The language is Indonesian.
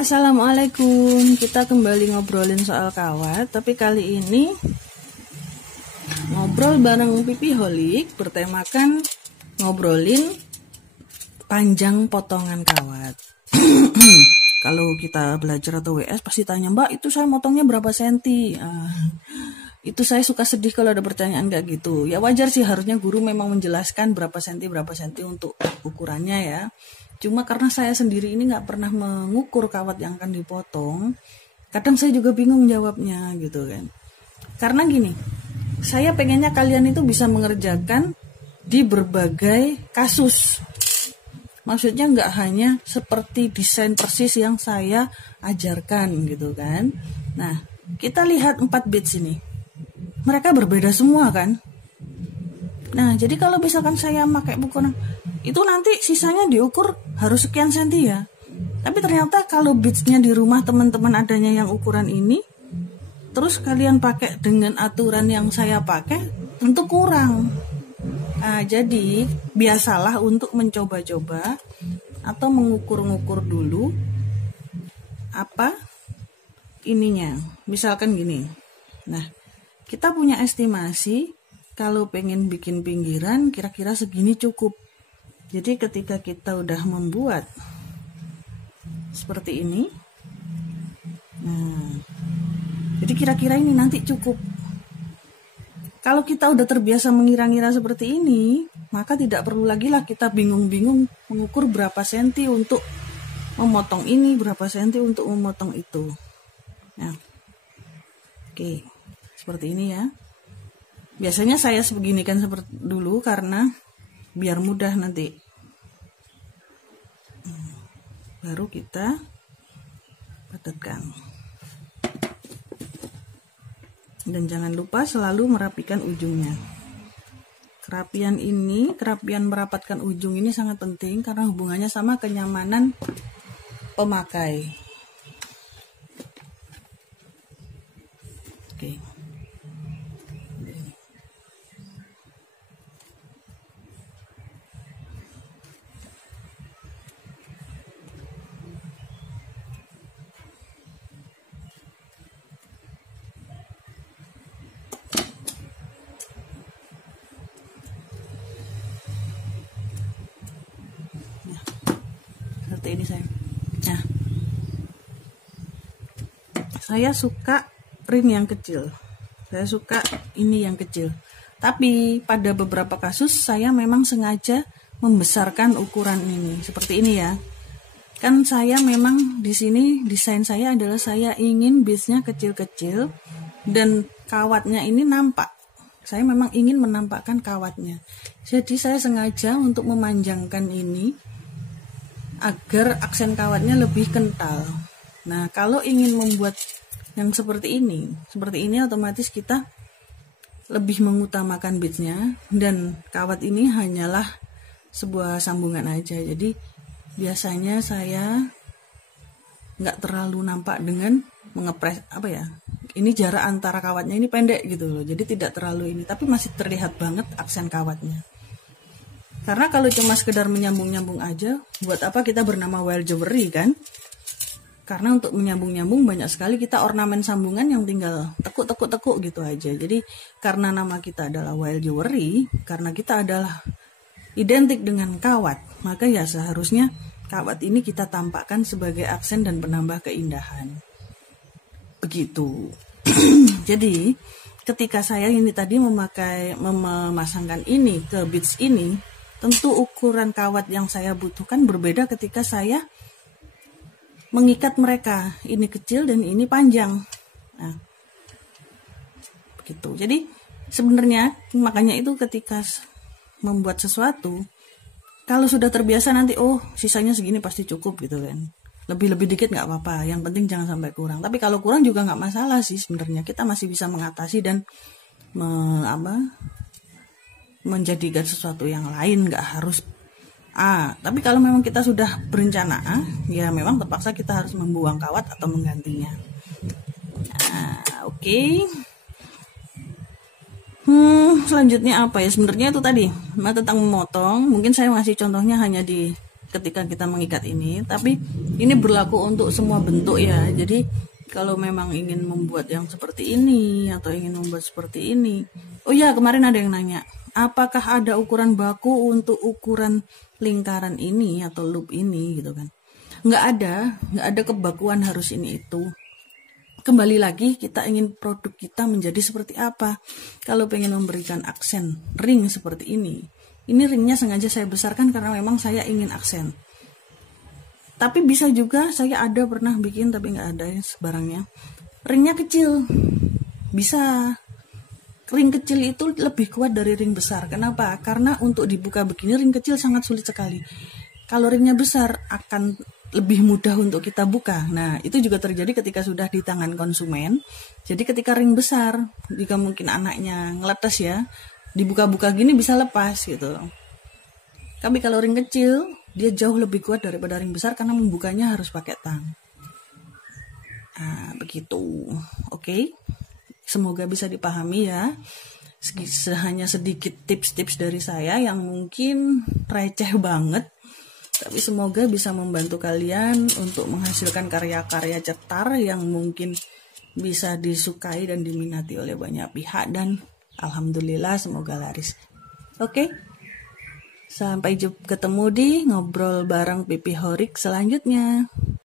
Assalamualaikum, kita kembali ngobrolin soal kawat, tapi kali ini ngobrol bareng Pipi Holik bertemakan ngobrolin panjang potongan kawat. Kalau kita belajar atau WS pasti tanya, Mbak itu saya motongnya berapa senti? Itu saya suka sedih kalau ada pertanyaan kayak gitu. Ya wajar sih, harusnya guru memang menjelaskan berapa senti untuk ukurannya ya. Cuma karena saya sendiri ini nggak pernah mengukur kawat yang akan dipotong, kadang saya juga bingung jawabnya gitu kan. Karena gini, saya pengennya kalian itu bisa mengerjakan di berbagai kasus. Maksudnya nggak hanya seperti desain persis yang saya ajarkan gitu kan. Nah, kita lihat 4 bits ini. Mereka berbeda semua kan. Nah, jadi kalau misalkan saya pakai ukuran itu nanti sisanya diukur harus sekian senti ya. Tapi ternyata kalau bitsnya di rumah teman-teman adanya yang ukuran ini, terus kalian pakai dengan aturan yang saya pakai, tentu kurang. Nah, jadi biasalah untuk mencoba-coba atau mengukur-ngukur dulu apa ininya. Misalkan gini. Nah, kita punya estimasi kalau pengen bikin pinggiran kira-kira segini cukup. Jadi ketika kita udah membuat seperti ini, nah, jadi kira-kira ini nanti cukup. Kalau kita udah terbiasa mengira-ngira seperti ini, maka tidak perlu lagi lah kita bingung-bingung mengukur berapa senti untuk memotong ini, berapa senti untuk memotong itu. Nah, oke, seperti ini ya. Biasanya saya sebeginikan seperti dulu karena biar mudah nanti. Baru kita padatkan. Dan jangan lupa selalu merapikan ujungnya. Kerapian merapatkan ujung ini sangat penting karena hubungannya sama kenyamanan pemakai. Oke. Seperti ini saya. Nah, saya suka ring yang kecil. Saya suka ini yang kecil. Tapi pada beberapa kasus saya memang sengaja membesarkan ukuran ini. Seperti ini ya. Kan saya memang di sini desain saya adalah saya ingin bitsnya kecil-kecil dan kawatnya ini nampak. Saya memang ingin menampakkan kawatnya. Jadi saya sengaja untuk memanjangkan ini agar aksen kawatnya lebih kental. Nah, kalau ingin membuat yang seperti ini otomatis kita lebih mengutamakan bitsnya dan kawat ini hanyalah sebuah sambungan aja. Jadi biasanya saya nggak terlalu nampak dengan mengepres ini jarak antara kawatnya ini pendek gitu loh. Jadi tidak terlalu ini, tapi masih terlihat banget aksen kawatnya. Karena kalau cuma sekedar menyambung-nyambung aja, buat apa kita bernama wire jewelry kan? Karena untuk menyambung-nyambung banyak sekali kita ornamen sambungan yang tinggal tekuk gitu aja. Jadi karena nama kita adalah wire jewelry, karena kita adalah identik dengan kawat, maka ya seharusnya kawat ini kita tampakkan sebagai aksen dan penambah keindahan. Begitu. Jadi ketika saya ini tadi memasangkan ini ke bits ini, tentu ukuran kawat yang saya butuhkan berbeda ketika saya mengikat mereka. Ini kecil dan ini panjang. Nah, begitu. Jadi sebenarnya makanya itu ketika membuat sesuatu, kalau sudah terbiasa nanti sisanya segini pasti cukup gitu kan. Lebih-lebih dikit nggak apa-apa. Yang penting jangan sampai kurang. Tapi kalau kurang juga nggak masalah sih sebenarnya. Kita masih bisa mengatasi dan menjadikan sesuatu yang lain, nggak harus tapi kalau memang kita sudah berencana ya memang terpaksa kita harus membuang kawat atau menggantinya. Oke. Selanjutnya apa ya? Sebenarnya itu tadi tentang memotong. Mungkin saya ngasih contohnya hanya di ketika kita mengikat ini, tapi ini berlaku untuk semua bentuk ya. Jadi kalau memang ingin membuat yang seperti ini atau ingin membuat seperti ini. Oh ya, kemarin ada yang nanya, apakah ada ukuran baku untuk ukuran lingkaran ini atau loop ini gitu kan? Nggak ada kebakuan harus ini itu. Kembali lagi, kita ingin produk kita menjadi seperti apa. Kalau pengen memberikan aksen ring seperti ini ringnya sengaja saya besarkan karena memang saya ingin aksen. Tapi bisa juga saya ada pernah bikin tapi nggak ada ya barangnya. Ringnya kecil, bisa. Ring kecil itu lebih kuat dari ring besar. Kenapa? Karena untuk dibuka begini ring kecil sangat sulit sekali. Kalau ringnya besar akan lebih mudah untuk kita buka. Nah, itu juga terjadi ketika sudah di tangan konsumen. Jadi ketika ring besar, jika mungkin anaknya ngeletes ya, dibuka-buka gini bisa lepas gitu. Tapi kalau ring kecil, dia jauh lebih kuat daripada ring besar karena membukanya harus pakai tang. Nah, begitu. Oke. Semoga bisa dipahami ya. Hanya sedikit tips-tips dari saya yang mungkin receh banget. Tapi semoga bisa membantu kalian untuk menghasilkan karya-karya cetar yang mungkin bisa disukai dan diminati oleh banyak pihak. Dan alhamdulillah semoga laris. Oke. Sampai ketemu di ngobrol bareng Pipi Horik selanjutnya.